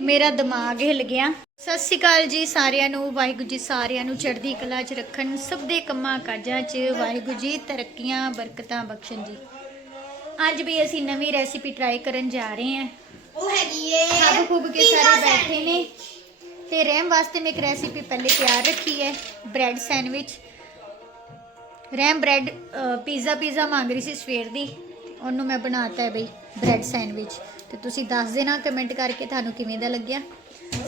ਮੇਰਾ ਦਿਮਾਗ ਹਿੱਲ ਗਿਆ। ਸਤਿ ਸ਼੍ਰੀ ਅਕਾਲ ਜੀ ਸਾਰਿਆਂ ਨੂੰ। ਵਾਹਿਗੁਰੂ ਜੀ ਸਾਰਿਆਂ ਨੂੰ ਚੜ੍ਹਦੀ ਕਲਾ 'ਚ ਰੱਖਣ ਸਭ ਦੇ ਕੰਮਾਂ ਕਾਜਾਂ 'ਚ। ਵਾਹਿਗੁਰੂ ਜੀ ਤਰੱਕੀਆਂ ਬਰਕਤਾਂ ਬਖਸ਼ਣ ਜੀ। ਅੱਜ ਵੀ ਅਸੀਂ ਨਵੀਂ ਰੈਸਿਪੀ ਟਰਾਈ ਕਰਨ ਜਾ ਰਹੇ ਹਾਂ। ਉਹ ਹੈਗੀ ਏ ਖੱਬ ਖੁੱਬ ਕੇ ਸਾਰੇ ਬੈਠੇ। ਨੇ। ਤੇ ਰਹਿਮ ਵਾਸਤੇ ਮੈਂ ਇੱਕ ਰੈਸਿਪੀ ਪਹਿਲੇ ਤਿਆਰ ਰੱਖੀ ਹੈ ਬ੍ਰੈਡ ਸੈਂਡਵਿਚ ਰਹਿਮ ਬ੍ਰੈਡ ਪੀਜ਼ਾ ਪੀਜ਼ਾ ਮੰਗ ਰਹੀ ਸੀ ਸਵੇਰ ਦੀ। ਉਹਨੂੰ ਮੈਂ ਬਣਾਤਾ ਹੈ ਬਈ ਬ੍ਰੈਡ ਸੈਂਡਵਿਚ ਤੇ ਤੁਸੀਂ ਦੱਸ ਦੇਣਾ ਕਮੈਂਟ ਕਰਕੇ ਤੁਹਾਨੂੰ ਕਿਵੇਂ ਦਾ ਲੱਗਿਆ?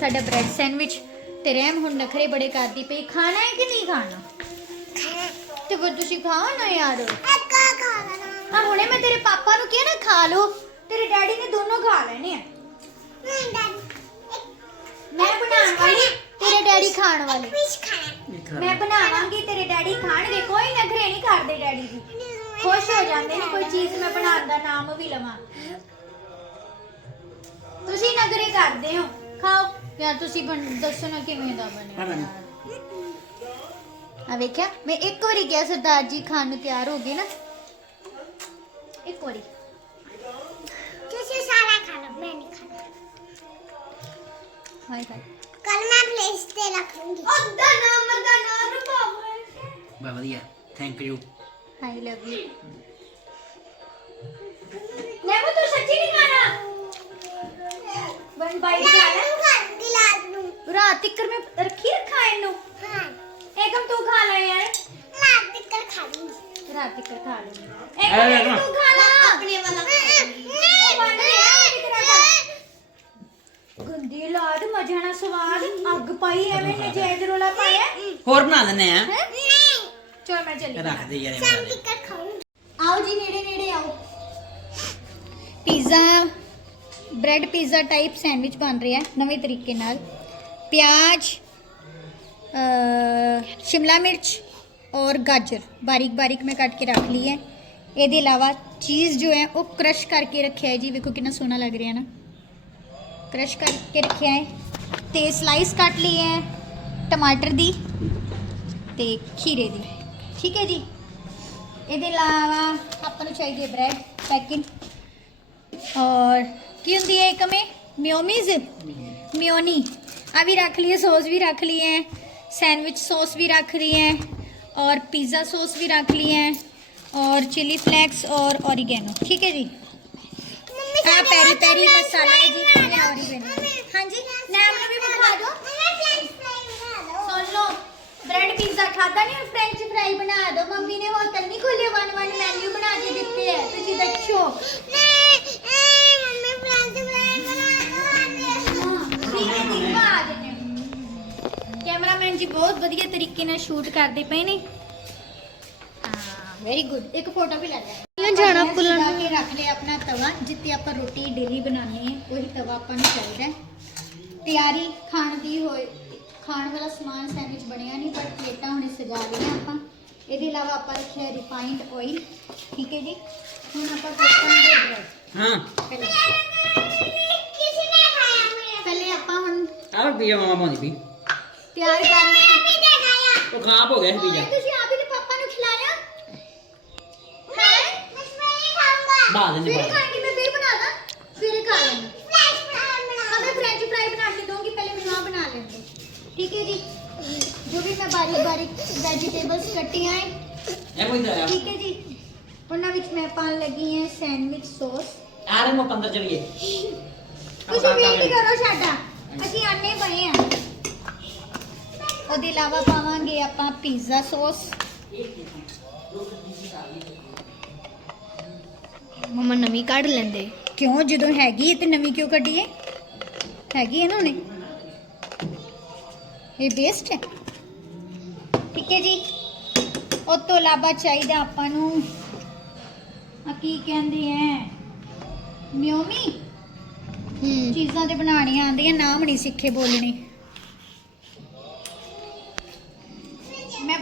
ਸਾਡਾ ਬ੍ਰੈਡ ਸੈਂਡਵਿਚ ਤੇ ਰਹਿਮ ਹੁਣ ਨਖਰੇ ਬੜੇ ਕਰਦੀ ਪਈ, ਖਾਣਾ ਹੈ ਕਿ ਨਹੀਂ ਖਾਣਾ? ਤੇ ਫਿਰ ਤੁਸੀਂ ਖਾਓ ਨਾ ਯਾਰ। ਅੱਕਾ ਖਾਣਾ ਆ ਹੁਣੇ ਮੈਂ ਤੇਰੇ ਪਾਪਾ ਨੂੰ ਕਿਹਾ ਨਾ, ਖਾ ਲਓ। ਤੇਰੇ ਡੈਡੀ ਨੇ ਦੋਨੋਂ ਖਾ ਲੈਣੇ ਆ। ਨਹੀਂ ਡੈਡੀ ਮੈਂ ਬਣਾਉਣ ਵਾਲੀ, ਤੇਰੇ ਡੈਡੀ ਖਾਣ ਵਾਲੇ। ਮੈਂ ਬਣਾਵਾਂਗੀ, ਤੇਰੇ ਡੈਡੀ ਖਾਣਗੇ। ਕੋਈ ਨਖਰੇ ਨਹੀਂ ਕਰਦੇ ਡੈਡੀ ਜੀ। ਖੁਸ਼ ਹੋ ਜਾਂਦੇ ਨੇ, ਕੋਈ ਚੀਜ਼ ਮੈਂ ਬਣਾਉਣ ਦਾ ਨਾਮ ਵੀ ਲਵਾਂ। ਕਰਦੇ ਹੋ? ਖਾਓ। ਯਾਰ ਤੁਸੀਂ ਬਣ- ਦੱਸੋ ਨਾ ਕਿਵੇਂ ਦਾ ਬਣਿਆ ਆ ਵੇਖਿਆ ਮੈਂ ਇੱਕ ਵਾਰੀ ਕਿਹਾ ਸਰਦਾਰ ਜੀ ਖਾਣ ਨੂੰ ਤਿਆਰ ਹੋ ਗਏ ਨਾ। ਇੱਕ ਵਾਰੀ। ਤੁਸੀਂ ਸਾਰਾ ਖਾਣਾ ਮੈਂ ਨਹੀਂ ਖਾਣਾ। ਹਾਏ ਹਾਏ। ਕੱਲ ਮੈਂ ਪਲੇਸ ਤੇ ਰੱਖ ਲੂੰਗੀ ਅੱਧਾ ਨਾਮ ਅੱਧਾ ਨਾਮ ਰੁਪਾਵਾ ਬਾ ਵਧੀਆ thank you I love you ਨੂੰ ਰਾਤ ਤੱਕ ਮੈਂ ਰੱਖੀ ਰੱਖਾ ਇਹਨੂੰ? ਹਾਂ। ਏਕਮ ਤੂੰ ਖਾ ਲੈ ਯਾਰ। ਲਾਜ ਟਿੱਕਰ ਖਾ ਲੂੰਗੀ। ਰਾਤ ਤੱਕ ਖਾ ਲੈ ਐ ਏਕਮ ਵੇਖ। ਤੂੰ ਖਾ ਲਾ। ਆਪਣੇ ਵਾਲਾ ਉਹ ਬਣ ਗਿਆ ਇੱਕ ਤਰ੍ਹਾਂ ਦਾ। ਗੰਦੀ ਲਾਦ ਮਜਾ ਨਾ ਸਵਾਦ ਅੱਗ ਪਾਈ ਐਵੇਂ ਨਜਾਇਜ਼ ਰੋਲਾ ਪਾਇਆ। ਹੋਰ ਬਣਾ ਦਿੰਨੇ ਆ? ਨਹੀਂ। ਚਲ ਮੈਂ ਚੱਲੀ। ਰੱਖ ਦੇ ਯਾਰ ਇਹ ਬਣਾ ਦੇ। ਆਓ ਜੀ ਨੇੜੇ ਨੇੜੇ ਆਓ। Pizza bread pizza type sandwich ਬਣ ਰਿਹਾ ਨਵੇਂ ਤਰੀਕੇ ਨਾਲ। ਪਿਆਜ਼ ਅ, ਸ਼ਿਮਲਾ ਮਿਰਚ ਔਰ ਗਾਜਰ ਬਾਰੀਕ ਬਾਰੀਕ ਮੈਂ ਕੱਟ ਕੇ ਰੱਖ ਲਈ ਹੈ ਇਹਦੇ ਇਲਾਵਾ ਚੀਜ਼ ਜੋ ਹੈ ਉਹ ਕ੍ਰਸ਼ ਕਰਕੇ ਰੱਖਿਆ ਹੈ ਜੀ ਵੇਖੋ ਕਿੰਨਾ ਸੋਹਣਾ ਲੱਗ ਰਿਹਾ ਨਾ ਕ੍ਰਸ਼ ਕਰਕੇ ਰੱਖਿਆ ਹੈ ਤੇ ਸਲਾਈਸ ਕੱਟ ਲਈ ਹੈ ਟਮਾਟਰ ਦੀ ਤੇ ਖੀਰੇ ਦੀ ਠੀਕ ਹੈ ਜੀ ਇਹਦੇ ਇਲਾਵਾ ਆਪਾਂ ਨੂੰ ਚਾਹੀਦੀ ਹੈ ਬ੍ਰੈਡ ਪੈਕਿੰਗ ਔਰ ਕੀ ਹੁੰਦੀ ਹੈ ਇੱਕ ਮੇ ਮਿਓਨੀਜ਼ ਮਿਓਨੀ हाँ भी रख लिए सॉस भी रख लिए हैं सैंडविच सॉस भी रख रही हैं और पिज़्ज़ा सॉस भी रख लिए हैं और चिली फ्लेक्स और ऑरिगेनो ठीक है जी? हाँ पैरी पैरी मसाला जी हाँ। जी नाम भी बता दो। सुन लो ब्रेड पिज़्ज़ा खाता नहीं फ्रेंच फ्राई बना दो। मम्मी ने होटल नहीं खोले वन वन मेन्यू बना के देते हैं। तुझे देखो ਬਹੁਤ ਵਧੀਆ ਤਰੀਕੇ ਨਾਲ ਸ਼ੂਟ ਕਰਦੇ ਪਏ ਨੇ। ਹਾਂ ਵੈਰੀ ਗੁੱਡ ਇੱਕ ਫੋਟੋ ਵੀ ਲੈ ਲਿਆ। ਜਾਣਾ ਆਪਾਂ ਭੁੱਲਣ। ਕੇ ਰੱਖ ਲਿਆ ਆਪਣਾ ਤਵਾ ਜਿੱਤੇ ਆਪਾਂ ਰੋਟੀ ਡੇਲੀ ਬਣਾਉਂਦੇ ਹਾਂ ਉਹੀ ਤਵਾ ਆਪਾਂ ਨੂੰ ਚਾਹੀਦਾ ਹੈ। ਤਿਆਰੀ ਖਾਣ ਦੀ ਹੋਏ ਖਾਣ ਵਾਲਾ ਸਮਾਨ ਸੈਂਡਵਿਚ ਬਣਿਆ ਨਹੀਂ ਪਰ ਪਲੇਟਾਂ ਹੁਣੇ ਸਜਾ ਲਈਆਂ ਆਪਾਂ। ਇਹਦੇ ਇਲਾਵਾ ਆਪਾਂ ਰੱਖਿਆ ਰਿਫਾਈਨਡ ਆਇਲ ਠੀਕ ਹੈ ਜੀ? ਹੁਣ ਆਪਾਂ ਪਲੇਟਾਂ ਦੇ ਬ੍ਰੈਡ ਹਾਂ। ਪਹਿਲੇ ਕਿਸੇ ਨੇ ਖਾਇਆ ਮੇਰਾ ਪਹਿਲੇ ਆਪਾਂ ਹੁਣ ਆਹ ਪੀਆ ਮਾਮਾ ਪਾਉਂਦੀ ਪੀ ਤਿਆਰ ਕਰ ਲਈ ਪੀਜ਼ਾ ਖਾਇਆ ਉਹ ਖਰਾਬ ਹੋ ਗਿਆ ਸੀ ਪੀਜਾ ਤੁਸੀਂ ਆਪ ਹੀ ਤੇ ਪਾਪਾ ਨੂੰ ਖਿਲਾਇਆ ਮੈਂ ਮੈਂ ਖਾਊਂਗਾ ਬਾਅਦ ਦਿੰਦੇ ਫਿਰ ਬਾਅਦ ਖਾਏਂਗੇ ਮੈਂ ਫਿਰ ਬਣਾ ਦਾਂ ਫਿਰ ਖਾ ਲੈਣਾ ਫ੍ਰੈਂਚ ਫ੍ਰਾਈ ਬਣਾ ਹਾਂ ਮੈਂ ਫ੍ਰੈਂਚ ਫਰਾਈ ਬਣਾ ਕੇ ਦਊਂਗੀ ਪਹਿਲੇ ਮੈਨੂੰ ਆ ਬਣਾ ਲੈਣ ਦਿਓ ਠੀਕ ਹੈ ਜੀ ਜੋ ਵੀ ਮੈਂ ਬਾਰੀਕ ਬਾਰੀਕ ਵੈਜੀਟੇਬਲਸ ਕੱਟੀਆਂ ਹੈ ਇਹ ਕੋਈ ਦਾ ਠੀਕ ਹੈ ਜੀ ਉਹਨਾਂ ਵਿੱਚ ਮੈਂ ਪਾਣ ਲੱਗੀ ਹੈ ਸੈਂਡਵਿਚ ਸੌਸ ਆ ਰਹੇ ਮੋ ਅੰਦਰ ਚਲੀਏ ਤੁਸੀਂ ਵੇਟ ਕਰੋ ਸਾਡਾ ਅਸੀਂ ਆਨੇ ਪਏ ਆ ਉਹਦੇ ਇਲਾਵਾ ਪਾਵਾਂਗੇ ਆਪਾਂ ਪੀਜ਼ਾ ਸੌਸ ਮਮਾ ਨਵੀਂ ਕੱਢ ਲੈਂਦੇ। ਕਿਉਂ? ਜਦੋਂ ਹੈਗੀ ਹੈ ਤੇ ਨਵੀਂ ਕਿਉਂ ਕੱਢੀਏ? ਹੈਗੀ ਹੈ ਨਾ ਉਹਨੇ? ਇਹ ਬੇਸਟ ਹੈ ਠੀਕ ਹੈ ਜੀ। ਉਸ ਤੋਂ ਇਲਾਵਾ ਚਾਹੀਦਾ ਆਪਾਂ ਨੂੰ ਆ ਕੀ ਕਹਿੰਦੇ ਐ? ਮਿਓਮੀ ਹੂੰ। ਚੀਜ਼ਾਂ ਤੇ ਬਣਾਉਣੀਆਂ ਆਉਂਦੀਆਂ ਨਾਮ ਨਹੀਂ ਸਿੱਖੇ ਬੋਲਣੇ।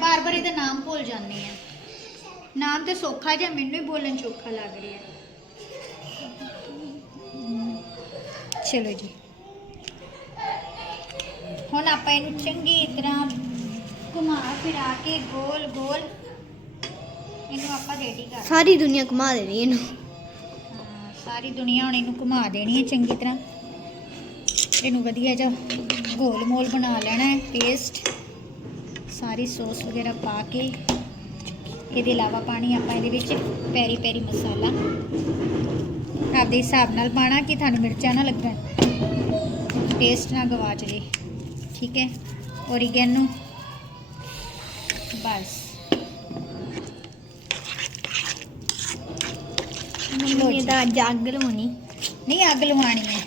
ਬਾਰ-ਬਾਰ ਇਹਦਾ ਨਾਮ ਭੁੱਲ ਜਾਂਦੀ ਆ ਨਾਮ ਤੇ ਸੌਖਾ ਜਿਹਾ ਮੈਨੂੰ ਹੀ ਬੋਲਣ 'ਚ ਔਖਾ ਲੱਗ ਰਿਹਾ। ਚਲੋ ਜੀ। ਹੁਣ ਆਪਾਂ ਇਹਨੂੰ ਚੰਗੀ ਤਰ੍ਹਾਂ ਘੁਮਾ ਫਿਰਾ ਕੇ ਗੋਲ ਗੋਲ ਇਹਨੂੰ ਆਪਾਂ ਰੈਡੀ ਕਰ ਸਾਰੀ ਦੁਨੀਆ ਘੁਮਾ ਦੇਣੀ ਇਹਨੂੰ। ਸਾਰੀ ਦੁਨੀਆ ਹੁਣ ਇਹਨੂੰ ਘੁਮਾ ਦੇਣੀ ਹੈ ਚੰਗੀ ਤਰ੍ਹਾਂ। ਇਹਨੂੰ ਵਧੀਆ ਜਿਹਾ ਘੋਲ ਮੋਲ ਬਣਾ ਲੈਣਾ ਹੈ ਪੇਸਟ ਸਾਰੀ ਸੌਸ ਵਗੈਰਾ ਪਾ ਕੇ ਇਹਦੇ ਇਲਾਵਾ ਪਾਣੀ ਆਪਾਂ ਇਹਦੇ ਵਿੱਚ ਪੈਰੀ ਪੈਰੀ ਮਸਾਲਾ ਆਪਦੇ ਹਿਸਾਬ ਨਾਲ ਪਾਣਾ ਕਿ ਤੁਹਾਨੂੰ ਮਿਰਚਾਂ ਨਾ ਲੱਗਣ ਟੇਸਟ ਨਾ ਗਵਾਚ ਜੇ ਠੀਕ ਹੈ ਓਰੀਗੈਨੋ ਬਸ ਲਓ ਜੀ। ਦਾ ਜੱਗ ਲਵਾਉਣੀ ਨਹੀਂ ਅੱਗ ਲਵਾਣੀ ਹੈ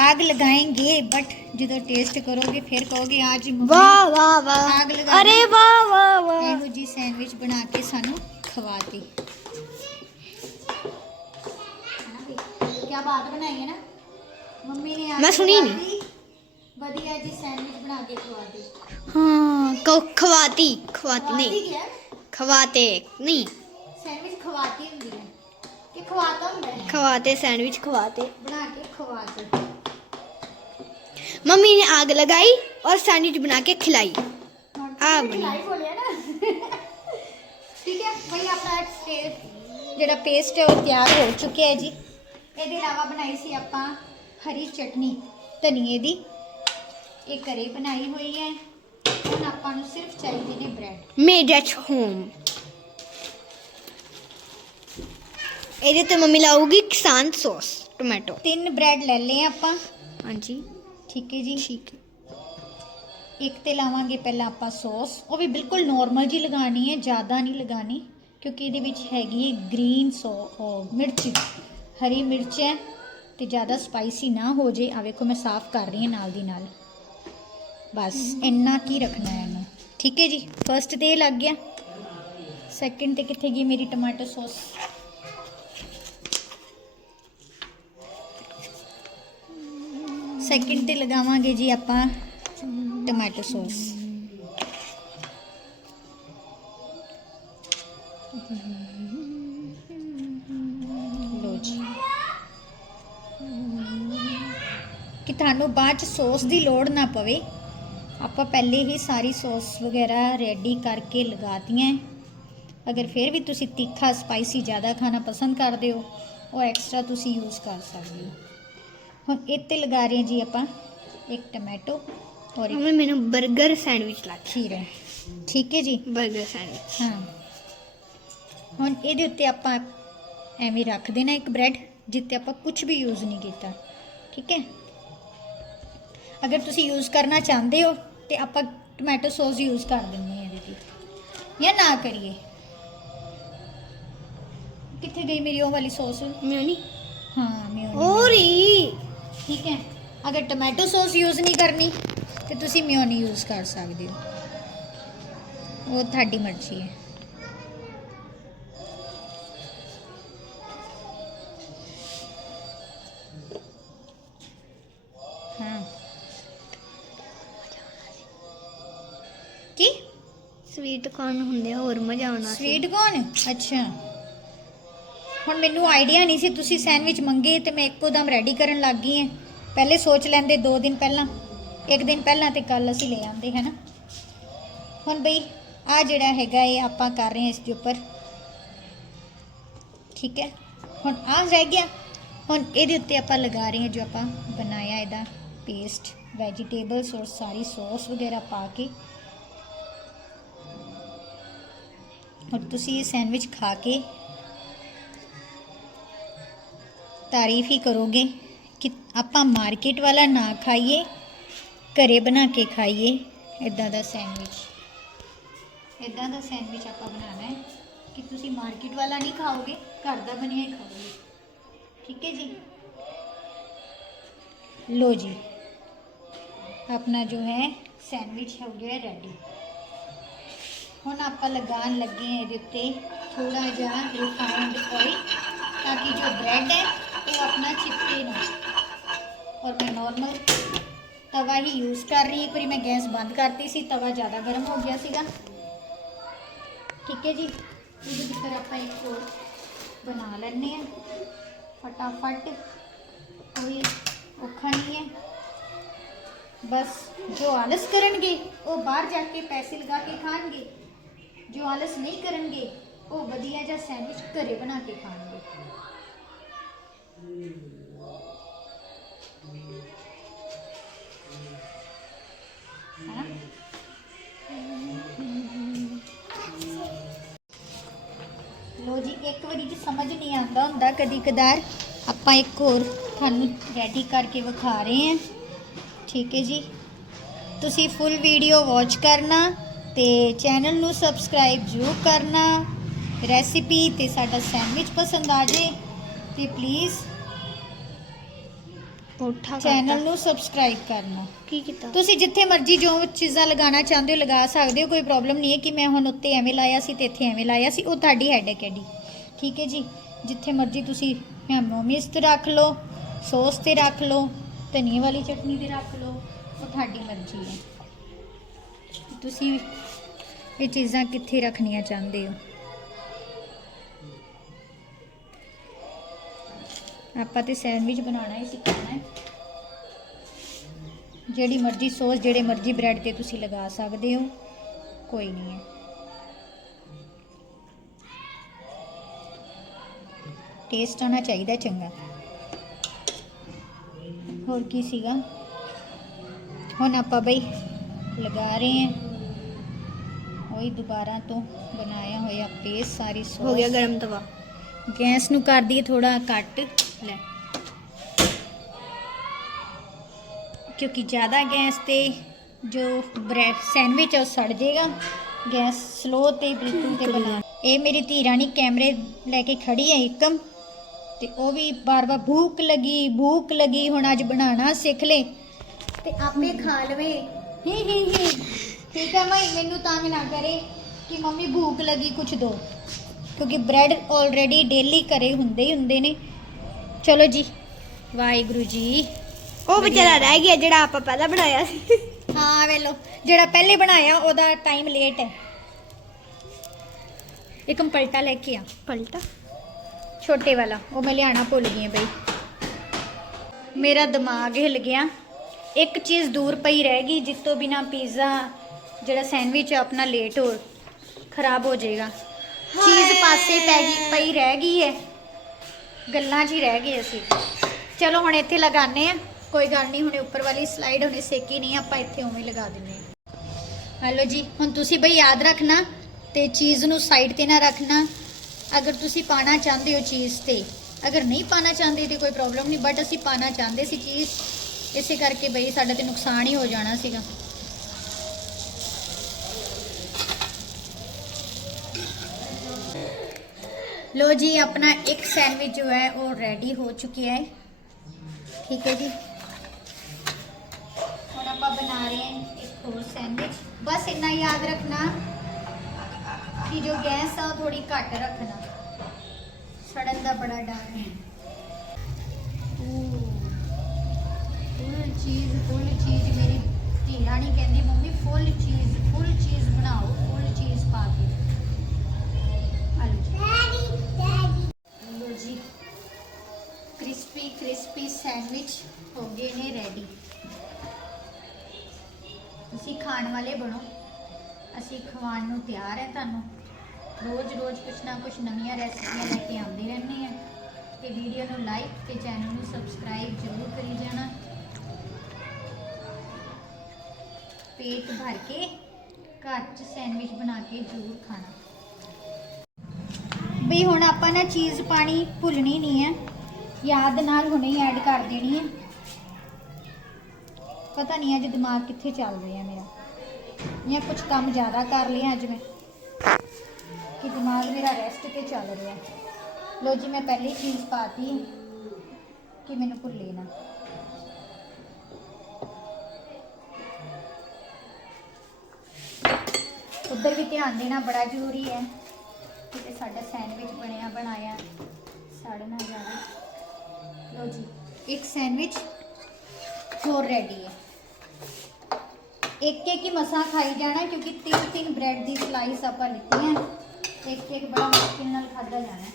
आग लगाएंगे बट ਜਦੋਂ ਟੇਸਟ ਕਰੋਗੇ ਫਿਰ ਕਹੋਗੇ ਅੱਜ ਵਾਹ ਵਾਹ ਵਾਹ। ਆਗ ਲਗਾ ਅਰੇ। ਵਾਹ ਵਾਹ ਵਾਹ। ਇਹੋ ਜੀ ਸੈਂਡਵਿਚ ਬਣਾ ਕੇ ਸਾਨੂੰ ਖਵਾਤੀ। ਕੀ ਬਾਤ ਬਣਾਈ ਹੈ ਨਾ। ਮੰਮੀ ਨੇ ਮੈਂ ਸੁਣੀ ਨਹੀਂ। ਵਧੀਆ ਜੀ ਸੈਂਡਵਿਚ ਬਣਾ ਕੇ ਖਵਾਤੀ। ਹਾਂ ਕੋ ਖਵਾਤੀ ਖਵਾਤੀ ਨਹੀਂ। ਖਵਾਤੀ ਨਹੀਂ। ਸੈਂਡਵਿਚ ਖਵਾਤੀ ਹੁੰਦੀ ਹੈ। ਕਿ ਖਵਾਤਾ ਹੁੰਦਾ ਹੈ? ਖਵਾਤੇ ਸੈਂਡਵਿਚ ਖਵਾਤੇ। ਬਣਾ मम्मी ने आग लगाई और सैंडविच बना के खिलाई ਆ ਆ ਬਣੀ ਬਣੀ। ਲਾਈਵ ਹੋ ਲਿਆ ਨਾ ਠੀਕ ਹੈ ਭਈ ਆਪਣਾ ਟੇ- ਜਿਹੜਾ ਪੇਸਟ ਹੈ ਉਹ ਤਿਆਰ ਹੋ ਚੁੱਕਿਆ ਹੈ ਜੀ ਇਹਦੇ ਇਲਾਵਾ ਬਣਾਈ ਸੀ ਆਪਾਂ ਹਰੀ ਚਟਨੀ ਧਨੀਏ ਦੀ ਇਹ ਘਰੇ ਬਣਾਈ ਹੋਈ ਹੈ ਹੁਣ ਆਪਾਂ ਨੂੰ ਸਿਰਫ ਚਾਹੀਦੇ ਨੇ ਬ੍ਰੈਡ मेड एट होम ਇਹਦੇ ਤੇ ਮੰਮੀ ਲਾਊਗੀ ਕਿਸਾਨ ਸੌਸ ਟੋਮੈਟੋ ਤਿੰਨ ਬ੍ਰੈਡ ਲੈ ਲਏ ਆਪਾਂ ਹਾਂਜੀ ਠੀਕ ਹੈ ਜੀ। ਠੀਕ ਹੈ। ਇੱਕ ਤੇ ਲਾਵਾਂਗੇ ਪਹਿਲਾਂ ਆਪਾਂ ਸੌਸ। ਉਹ ਵੀ ਬਿਲਕੁਲ ਨਾਰਮਲ ਜੀ ਲਗਾਣੀ ਹੈ ਜ਼ਿਆਦਾ ਨਹੀਂ ਲਗਾਣੀ ਕਿਉਂਕਿ ਇਹਦੇ ਵਿੱਚ ਹੈਗੀ ਹੈ ਗ੍ਰੀਨ ਸੋ ਮਿਰਚ ਹਰੀ ਮਿਰਚ ਹੈ ਤੇ ਜ਼ਿਆਦਾ ਸਪਾਈਸੀ ਨਾ ਹੋ ਜੇ। ਆ ਵੇਖੋ ਮੈਂ ਸਾਫ਼ ਕਰ ਰਹੀ ਹਾਂ ਨਾਲ ਦੀ ਨਾਲ। ਬਸ ਇੰਨਾ ਕੀ ਰੱਖਣਾ ਹੈ ਇਹਨੂੰ। ਠੀਕ ਹੈ ਜੀ ਫਰਸਟ ਤੇ ਇਹ ਲੱਗ ਗਿਆ। ਸੈਕਿੰਡ ਤੇ ਕਿੱਥੇ ਗਈ ਮੇਰੀ ਟਮਾਟੋ ਸੌਸ ਸੈਕਿੰਡ ਤੇ ਲਗਾਵਾਂਗੇ ਜੀ ਆਪਾਂ ਟਮਾਟੋ ਸੌਸ ਲੋ ਜੀ। ਕਿ ਤੁਹਾਨੂੰ ਬਾਅਦ ਚ ਸੌਸ ਦੀ ਲੋੜ ਨਾ ਪਵੇ, ਆਪਾਂ ਪਹਿਲੇ ਹੀ ਸਾਰੀ ਸੌਸ ਵਗੈਰਾ ਰੈਡੀ ਕਰਕੇ ਲਗਾਤੀਆਂ। ਅਗਰ ਫਿਰ ਵੀ ਤੁਸੀਂ ਤਿੱਖਾ ਸਪਾਈਸੀ ਜ਼ਿਆਦਾ ਖਾਣਾ ਪਸੰਦ ਕਰਦੇ ਹੋ, ਉਹ ਐਕਸਟਰਾ ਤੁਸੀਂ ਯੂਜ਼ ਕਰ ਸਕਦੇ ਹੋ। ਹੁਣ ਇਹ ਤੇ ਲਗਾ ਰਹੇ ਜੀ ਆਪਾਂ ਇੱਕ ਟਮਾਟੋ ਔਰ ਇੱਕ ਮੰਮੀ ਮੈਨੂੰ 버ਗਰ ਸੈਂਡਵਿਚ ਲਾ ਖੀਰਾ ਠੀਕ ਹੈ ਜੀ? 버ਗਰ ਸੈਂਡਵਿਚ। ਹਾਂ। ਹੁਣ ਇਹਦੇ ਉੱਤੇ ਆਪਾਂ ਐਵੇਂ ਰੱਖ ਦੇਣਾ ਇੱਕ ਬ੍ਰੈਡ ਜਿੱਤੇ ਆਪਾਂ ਕੁਝ ਵੀ ਯੂਜ਼ ਨਹੀਂ ਕੀਤਾ। ਠੀਕ ਹੈ? ਅਗਰ ਤੁਸੀਂ ਯੂਜ਼ ਕਰਨਾ ਚਾਹੁੰਦੇ ਹੋ ਤੇ ਆਪਾਂ ਟੋਮੈਟੋ ਸੌਸ ਯੂਜ਼ ਕਰ ਦਿੰਦੇ ਹਾਂ ਇਹਦੇ ਤੇ। ਜਾਂ ਨਾ ਕਰੀਏ। ਕਿੱਥੇ ਗਈ ਮੇਰੀ ਉਹ ਵਾਲੀ ਸੌਸ? ਮਿਓਨੀ ਹਾਂ ਮਿਓਨੀ ਔਰੀ ਠੀਕ ਹੈ? ਅਗਰ ਟੋਮੈਟੋ ਸੌਸ ਯੂਜ਼ ਨਹੀਂ ਕਰਨੀ ਤੇ ਤੁਸੀਂ ਮਿਓਨੀ ਯੂਜ਼ ਕਰ ਸਕਦੇ ਹੋ। ਉਹ ਤੁਹਾਡੀ ਮਰਜ਼ੀ ਹੈ। ਹਾਂ। ਕੀ? ਸਵੀਟ ਕੌਰਨ ਹੁੰਦੇ ਆ, ਹੋਰ ਮਜ਼ਾ ਆਉਣਾ ਸੀ। ਸਵੀਟ ਕੌਣ ਅੱਛਾ। ਹੁਣ ਮੈਨੂੰ ਆਈਡੀਆ ਨਹੀਂ ਸੀ, ਤੁਸੀਂ ਸੈਂਡਵਿਚ ਮੰਗੇ ਤੇ ਮੈਂ ਇੱਕੋ ਦਮ ਰੈਡੀ ਕਰਨ ਲੱਗ ਗਈ ਹਾਂ। ਪਹਿਲੇ ਸੋਚ ਲੈਂਦੇ 2 ਦਿਨ ਪਹਿਲਾਂ, ਇੱਕ ਦਿਨ ਪਹਿਲਾਂ ਤੇ ਕੱਲ ਅਸੀਂ ਲੈ ਆਂਦੇ ਹੈ ਨਾ? ਹੁਣ ਬਈ ਆ ਜਿਹੜਾ ਹੈਗਾ ਇਹ ਆਪਾਂ ਕਰ ਰਹੇ ਹਾਂ ਇਸ ਦੇ ਉੱਪਰ। ਠੀਕ ਹੈ? ਹੁਣ ਆ ਰਹਿ ਗਿਆ। ਹੁਣ ਇਹਦੇ ਉੱਤੇ ਆਪਾਂ ਲਗਾ ਰਹੇ ਹਾਂ ਜੋ ਆਪਾਂ ਬਣਾਇਆ ਇਹਦਾ ਪੇਸਟ ਵੈਜੀਟੇਬਲਸ ਔਰ ਸਾਰੀ ਸੌਸ ਵਗੈਰਾ ਪਾ ਕੇ। ਔਰ ਤੁਸੀਂ ਇਹ ਸੈਂਡਵਿਚ ਖਾ ਕੇ ਤਾਰੀਫ ਹੀ ਕਰੋਗੇ ਕਿ ਆਪਾਂ ਮਾਰਕੀਟ ਵਾਲਾ ਨਾ ਖਾਈਏ ਘਰੇ ਬਣਾ ਕੇ ਖਾਈਏ ਇਦਾਂ ਦਾ ਸੈਂਡਵਿਚ ਇਦਾਂ ਦਾ ਸੈਂਡਵਿਚ ਆਪਾਂ ਬਣਾਉਣਾ ਹੈ ਕਿ ਤੁਸੀਂ ਮਾਰਕੀਟ ਵਾਲਾ ਨਹੀਂ ਖਾਓਗੇ ਘਰ ਦਾ ਬਣਿਆ ਹੀ ਖਾਓਗੇ ਠੀਕ ਹੈ ਜੀ लो जी अपना जो है ਸੈਂਡਵਿਚ ਹੋ ਗਿਆ ਰੈਡੀ ਹੁਣ ਆਪਾਂ ਲਗਾਉਣ ਲੱਗੇ ਹਾਂ ਇਹਦੇ ਉੱਤੇ ਥੋੜਾ ਜਿਹਾ ਰਿਫਾਈਨਡ ਆਇਲ ਤਾਂ ਕਿ ਜੋ ਬ੍ਰੈਡ ਹੈ ਉਹ ਆਪਣਾ ਚਿਪਕੇ ਨਾ ਔਰ ਮੈਂ ਨਾਰਮਲ ਤਵਾ ਹੀ ਯੂਜ਼ ਕਰ ਰਹੀ ਹਾਂ ਇੱਕ ਵਾਰੀ ਮੈਂ ਗੈਸ ਬੰਦ ਕਰਤੀ ਸੀ ਤਵਾ ਜ਼ਿਆਦਾ ਗਰਮ ਹੋ ਗਿਆ ਸੀਗਾ ਠੀਕ ਹੈ ਜੀ ਇਹਦੇ ਉੱਪਰ ਆਪਾਂ ਇੱਕ ਹੋਰ ਬਣਾ ਲੈਂਦੇ ਹਾਂ ਫਟਾਫਟ ਕੋਈ ਔਖਾ ਨਹੀਂ ਹੈ ਬਸ ਜੋ ਆਲਸ ਕਰਨਗੇ ਉਹ ਬਾਹਰ ਜਾ ਕੇ ਪੈਸੇ ਲਗਾ ਕੇ ਖਾਣਗੇ ਜੋ ਆਲਸ ਨਹੀਂ ਕਰਨਗੇ ਉਹ ਵਧੀਆ ਜਿਹਾ ਸੈਂਡਵਿਚ ਘਰੇ ਬਣਾ ਕੇ ਖਾਣਗੇ ਹੈਨਾ ਲੋ ਜੀ, ਇੱਕ ਵਾਰੀ ਚ ਸਮਝ ਨਹੀਂ ਆਉਂਦਾ ਹੁੰਦਾ ਕਦੀ ਕਦਾਰ। ਆਪਾਂ ਇੱਕ ਹੋਰ ਤੁਹਾਨੂੰ ਰੈਡੀ ਕਰਕੇ ਵਿਖਾ ਰਹੇ ਹਾਂ। ਠੀਕ ਹੈ ਜੀ। ਤੁਸੀਂ ਫੁੱਲ ਵੀਡੀਓ ਵਾਚ ਕਰਨਾ ਤੇ ਚੈਨਲ ਨੂੰ ਸਬਸਕ੍ਰਾਈਬ ਜ਼ਰੂਰ ਕਰਨਾ। ਰੈਸਿਪੀ ਤੇ ਸਾਡਾ ਸੈਂਡਵਿਚ ਪਸੰਦ ਆ ਜੇ ਤੇ ਪਲੀਜ਼ ਪੁੱਠਾ ਚੈਨਲ ਨੂੰ ਸਬਸਕ੍ਰਾਈਬ ਕਰਨਾ। ਕੀ ਕੀਤਾ? ਤੁਸੀਂ ਜਿੱਥੇ ਮਰਜ਼ੀ ਜੋ ਚੀਜ਼ਾਂ ਲਗਾਉਣਾ ਚਾਹੁੰਦੇ ਹੋ ਲਗਾ ਸਕਦੇ ਹੋ ਕੋਈ ਪ੍ਰੋਬਲਮ ਨਹੀਂ ਹੈ ਕਿ ਮੈਂ ਹੁਣ ਉੱਤੇ ਐਵੇਂ ਲਾਇਆ ਸੀ ਤੇ ਇੱਥੇ ਐਵੇਂ ਲਾਇਆ ਸੀ ਉਹ ਤੁਹਾਡੀ ਹੈਡੇਕ ਹੈ ਡੀ ਠੀਕ ਹੈ ਜੀ? ਜਿੱਥੇ ਮਰਜ਼ੀ ਤੁਸੀਂ ਮੋਮੀਸ ਤੇ ਰੱਖ ਲਓ ਸੌਸ ਤੇ ਰੱਖ ਲਓ ਧਨੀਏ ਵਾਲੀ ਚਟਨੀ ਤੇ ਰੱਖ ਲਓ ਉਹ ਤੁਹਾਡੀ ਮਰਜ਼ੀ ਹੈ। ਤੁਸੀਂ ਇਹ ਚੀਜ਼ਾਂ ਕਿੱਥੇ ਰੱਖਣੀਆਂ ਚਾਹੁੰਦੇ ਹੋ? ਆਪਾਂ ਤੇ ਸੈਂਡਵਿਚ ਬਣਾਉਣਾ ਹੀ ਸਿੱਖਣਾ ਹੈ। ਜਿਹੜੀ ਮਰਜ਼ੀ ਸੌਸ ਜਿਹੜੇ ਮਰਜ਼ੀ ਬ੍ਰੈਡ ਤੇ ਤੁਸੀਂ ਲਗਾ ਸਕਦੇ ਹੋ ਕੋਈ ਨਹੀਂ ਹੈ। ਟੇਸਟ ਆਉਣਾ ਚਾਹੀਦਾ ਚੰਗਾ। ਹੋਰ ਕੀ ਸੀਗਾ? ਹੁਣ ਆਪਾਂ ਬਈ ਲਗਾ ਰਹੇ ਹਾਂ। ਉਹੀ ਦੁਬਾਰਾ ਤੋਂ ਬਣਾਇਆ ਹੋਇਆ ਪੇਸਟ ਸਾਰੀ ਸੌਸ ਹੋ ਗਿਆ ਗਰਮ ਤਵਾ। ਗੈਸ ਨੂੰ ਕਰ ਦਈਏ ਥੋੜਾ ਘੱਟ। ਲੈ। ਕਿਉਂਕਿ ਜ਼ਿਆਦਾ ਗੈਸ ਤੇ ਜੋ ਬ੍ਰੈਡ ਸੈਂਡਵਿਚ ਉਹ ਸੜ ਜਾਏਗਾ। ਗੈਸ ਸਲੋ ਤੇ ਬਿਲਕੁਲ ਤੇ ਬਣਾ। ਇਹ ਮੇਰੀ ਧੀ ਰਾਣੀ ਕੈਮਰੇ ਲੈ ਕੇ ਖੜੀ ਹੈ ਇੱਕਮ ਤੇ ਉਹ ਵੀ ਬਾਰ-ਬਾਰ ਭੂਖ ਲੱਗੀ ਭੂਖ ਲੱਗੀ ਹੁਣ ਅੱਜ ਬਣਾਉਣਾ ਸਿੱਖ ਲੈ। ਤੇ ਆਪੇ ਖਾ ਲਵੇ। ਹੀ ਹੀ ਹੀ। ਠੀਕ ਹੈ ਮੈਂ ਮੈਨੂੰ ਤੰਗ ਨਾ ਕਰੇ ਕਿ ਮੰਮੀ ਭੂਖ ਲੱਗੀ ਕੁਝ ਦੋ। ਕਿਉਂਕਿ ਬ੍ਰੈਡ ਆਲਰੇਡੀ ਡੇਲੀ ਘਰੇ ਹੁੰਦੇ ਹੀ ਹੁੰਦੇ ਨੇ। ਚਲੋ ਜੀ ਵਾਹਿਗੁਰੂ ਜੀ। ਉਹ ਵਿਚਾਰਾ ਰਹਿ ਗਿਆ ਜਿਹੜਾ ਆਪਾਂ ਪਹਿਲਾਂ ਬਣਾਇਆ ਸੀ। ਹਾਂ ਵੇਲੋ ਜਿਹੜਾ ਪਹਿਲੇ ਬਣਾਇਆ ਉਹਦਾ ਟਾਈਮ ਲੇਟ ਹੈ। ਇੱਕ ਪਲਟਾ ਲੈ ਕੇ ਆ। ਪਲਟਾ? ਛੋਟੇ ਵਾਲਾ ਉਹ ਮੈਂ ਲਿਆਣਾ ਭੁੱਲ ਗਈ ਬਈ। ਮੇਰਾ ਦਿਮਾਗ ਹਿੱਲ ਗਿਆ। ਇੱਕ ਚੀਜ਼ ਦੂਰ ਪਈ ਰਹਿ ਗਈ ਜਿਸ ਤੋਂ ਬਿਨਾ ਪੀਜ਼ਾ ਜਿਹੜਾ ਸੈਂਡਵਿਚ ਆਪਣਾ ਲੇਟ ਹੋ ਖਰਾਬ ਹੋ ਜਾਏਗਾ। ਚੀਜ਼ ਪਾਸੇ ਪੈ ਗਈ ਪਈ ਰਹਿ ਗਈ ਹੈ। ਗੱਲਾਂ 'ਚ ਹੀ ਰਹਿ ਗਏ ਅਸੀਂ। ਚਲੋ ਹੁਣ ਇੱਥੇ ਲਗਾਉਂਦੇ ਆ ਕੋਈ ਗੱਲ ਨਹੀਂ, ਹੁਣੇ ਉੱਪਰ ਵਾਲੀ ਸਲਾਈਡ ਹੁਣੇ ਸੇਕੀ ਨਹੀਂ, ਆਪਾਂ ਇੱਥੇ ਉਵੇਂ ਲਗਾ ਦਿੰਦੇ ਹਾਂ। ਹਲੋ ਜੀ, ਹੁਣ ਤੁਸੀਂ ਬਈ ਯਾਦ ਰੱਖਣਾ ਤੇ ਚੀਜ਼ ਨੂੰ ਸਾਈਡ ਤੇ ਨਾ ਰੱਖਣਾ। ਅਗਰ ਤੁਸੀਂ ਪਾਣਾ ਚਾਹੁੰਦੇ ਹੋ ਚੀਜ਼ ਤੇ। ਅਗਰ ਨਹੀਂ ਪਾਣਾ ਚਾਹੁੰਦੇ ਤੇ ਕੋਈ ਪ੍ਰੋਬਲਮ ਨਹੀਂ ਬਟ ਅਸੀਂ ਪਾਣਾ ਚਾਹੁੰਦੇ ਸੀ ਚੀਜ਼, ਇਸੇ ਕਰਕੇ ਬਈ ਸਾਡਾ ਤੇ ਨੁਕਸਾਨ ਹੀ ਹੋ ਜਾਣਾ ਸੀਗਾ। ਲੋ ਜੀ, ਆਪਣਾ ਇੱਕ ਸੈਂਡਵਿਚ ਜੋ ਹੈ, ਉਹ ਰੈਡੀ ਹੋ ਚੁੱਕਿਆ ਹੈ। ਠੀਕ ਹੈ ਜੀ। ਹੁਣ ਆਪਾਂ ਬਣਾ ਰਹੇ ਹਾਂ ਇੱਕ ਹੋਰ ਸੈਂਡਵਿਚ। ਬਸ ਇੰਨਾ ਯਾਦ ਰੱਖਣਾ ਕਿ ਜੋ ਗੈਸ ਆ, ਉਹ ਥੋੜੀ ਘੱਟ ਰੱਖਣਾ। ਸੜਨ ਦਾ ਬੜਾ ਡਰ ਹੈ। ਫੁੱਲ ਚੀਜ਼ ਫੁੱਲ ਚੀਜ਼ ਮੇਰੀ ਧੀ ਰਾਣੀ ਕਹਿੰਦੀ, ਮੰਮੀ, ਫੁੱਲ ਚੀਜ਼ ਫੁੱਲ ਚੀਜ਼ ਬਣਾਓ, ਫੁੱਲ ਚੀਜ਼ ਪਾ ਕੇ। ਕ੍ਰਿਸਪੀ ਸੈਂਡਵਿਚ ਹੋ ਗਏ ਨੇ ਰੈਡੀ ਤੁਸੀਂ ਖਾਣ ਵਾਲੇ ਬਣੋ। ਅਸੀਂ ਖਵਾਉਣ ਨੂੰ ਤਿਆਰ ਹੈ ਤੁਹਾਨੂੰ। ਰੋਜ਼-ਰੋਜ਼ ਕੁਛ ਨਾ ਕੁਛ ਨਵੀਆਂ ਰੈਸਪੀਆਂ ਲੈ ਕੇ ਆਉਂਦੇ ਰਹਿੰਦੇ ਆ ਤੇ ਵੀਡੀਓ ਨੂੰ ਲਾਈਕ ਤੇ ਚੈਨਲ ਨੂੰ ਸਬਸਕ੍ਰਾਈਬ ਜ਼ਰੂਰ ਕਰੀ ਜਾਣਾ। ਪੇਟ ਭਰ ਕੇ ਘਰ 'ਚ ਸੈਂਡਵਿਚ ਬਣਾ ਕੇ ਜ਼ਰੂਰ ਖਾਣਾ। ਵੀ ਹੁਣ ਆਪਾਂ ਨਾ ਚੀਜ਼ ਪਾਣੀ ਭੁੱਲਣੀ ਨਹੀਂ ਹੈ। ਯਾਦ ਨਾਲ ਹੁਣੇ ਹੀ ਐਡ ਕਰ ਦੇਣੀ ਹੈ ਪਤਾ ਨਹੀਂ ਅੱਜ ਦਿਮਾਗ ਕਿੱਥੇ ਚੱਲ ਰਿਹਾ ਮੇਰਾ। ਜਾਂ ਕੁਝ ਕੰਮ ਜ਼ਿਆਦਾ ਕਰ ਲਿਆ ਅੱਜ ਮੈਂ। ਕਿ ਦਿਮਾਗ ਮੇਰਾ ਰੈਸਟ ਤੇ ਚੱਲ ਰਿਹਾ। ਲੋ ਜੀ, ਮੈਂ ਪਹਿਲੀ ਚੀਜ਼ ਪਾਤੀ ਕਿ ਮੈਨੂੰ ਭੁੱਲੇ ਨਾ। ਉੱਧਰ ਵੀ ਧਿਆਨ ਦੇਣਾ ਬੜਾ ਜ਼ਰੂਰੀ ਹੈ। ਕਿਤੇ ਸਾਡਾ ਸੈਂਡਵਿਚ ਬਣਿਆ, ਬਣਾਇਆ ਸੜ ਨਾ ਜਾਵੇ ਲੋ ਜੀ, ਇੱਕ ਸੈਂਡਵਿਚ ਹੋਰ ਰੈਡੀ ਹੈ। ਇੱਕ ਇੱਕ ਹੀ ਮਸਾਂ ਖਾਈ ਜਾਣਾ, ਕਿਉਂਕਿ ਤਿੰਨ ਤਿੰਨ ਬ੍ਰੈਡ ਦੀ ਸਲਾਈਸ ਆਪਾਂ ਲਿੱਤੀਆਂ ਇੱਕ ਇੱਕ ਬੜਾ ਮੁਸ਼ਕਿਲ ਨਾਲ ਖਾਧਾ ਜਾਣਾ। ਹੈ।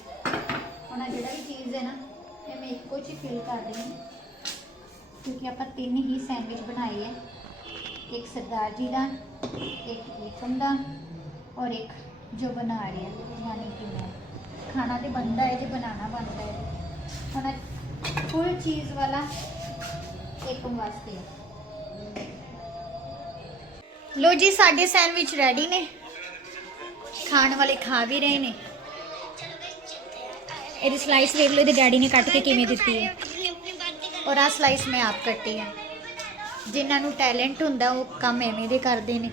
ਹੁਣ ਜਿਹੜਾ ਵੀ ਚੀਜ਼ ਹੈ ਨਾ, ਇਹ ਮੈਂ ਇੱਕੋ ਚ ਫਿਲ ਕਰ ਰਹੀ ਹਾਂ, ਕਿਉਂਕਿ ਆਪਾਂ ਤਿੰਨ ਹੀ ਸੈਂਡਵਿਚ ਬਣਾਏ ਹੈ। ਇੱਕ ਸਰਦਾਰ ਜੀ ਦਾ, ਇੱਕ ਏਕਮ ਦਾ ਔਰ ਇੱਕ ਜੋ ਬਣਾ ਰਿਹਾ ਯਾਨੀ ਕਿ ਮੈਂ। ਖਾਣਾ ਤੇ ਬਣਦਾ ਹੈ ਜੇ ਬਣਾਉਣਾ ਬਣਦਾ ਹੈ। ਹੁਣ ਫੁੱਲ ਚੀਜ਼ ਵਾਲਾ ਇੱਕ ਵਾਸਤੇ। ਲੋ ਜੀ, ਸਾਡੇ ਸੈਂਡਵਿਚ ਰੈਡੀ ਨੇ। ਖਾਣ ਵਾਲੇ ਖਾ ਵੀ ਰਹੇ ਨੇ। ਇਹਦੀ ਸਲਾਈਸ ਵੇਖ ਲਓ, ਇਹਦੇ ਡੈਡੀ ਨੇ ਕੱਟ ਕੇ ਕਿਵੇਂ ਦਿੱਤੀ ਹੈ। ਔਰ ਆ ਸਲਾਈਸ ਮੈਂ ਆਪ ਕੱਟੀ ਹੈ। ਜਿਨ੍ਹਾਂ ਨੂੰ ਟੈਲੈਂਟ ਹੁੰਦਾ, ਉਹ ਕੰਮ ਐਵੇਂ ਦੇ ਕਰਦੇ ਨੇ।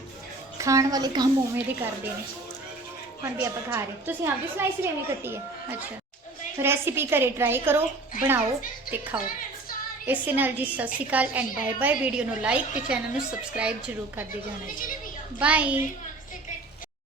ਖਾਣ ਵਾਲੇ ਕੰਮ ਉਵੇਂ ਦੇ ਕਰਦੇ ਨੇ। ਹੁਣ ਵੀ ਆਪਾਂ ਖਾ ਰਹੇ। ਤੁਸੀਂ ਆਪਦੀ ਸਲਾਈਸ ਵੀ ਐਵੇਂ ਕੱਟੀ ਹੈ? ਅੱਛਾ। ਰੈਸਿਪੀ ਘਰੇ ਟਰਾਈ ਕਰੋ, ਬਣਾਓ ਤੇ ਖਾਓ। ਇਸੇ ਨਾਲ ਜੀ ਸਤਿ ਸ਼੍ਰੀ ਅਕਾਲ ਐਂਡ ਬਾਏ ਬਾਏ ਵੀਡੀਓ ਨੂੰ ਲਾਈਕ ਤੇ ਚੈਨਲ ਨੂੰ ਸਬਸਕ੍ਰਾਈਬ ਜ਼ਰੂਰ ਕਰਦੇ ਜਾਣਾ। ਬਾਏ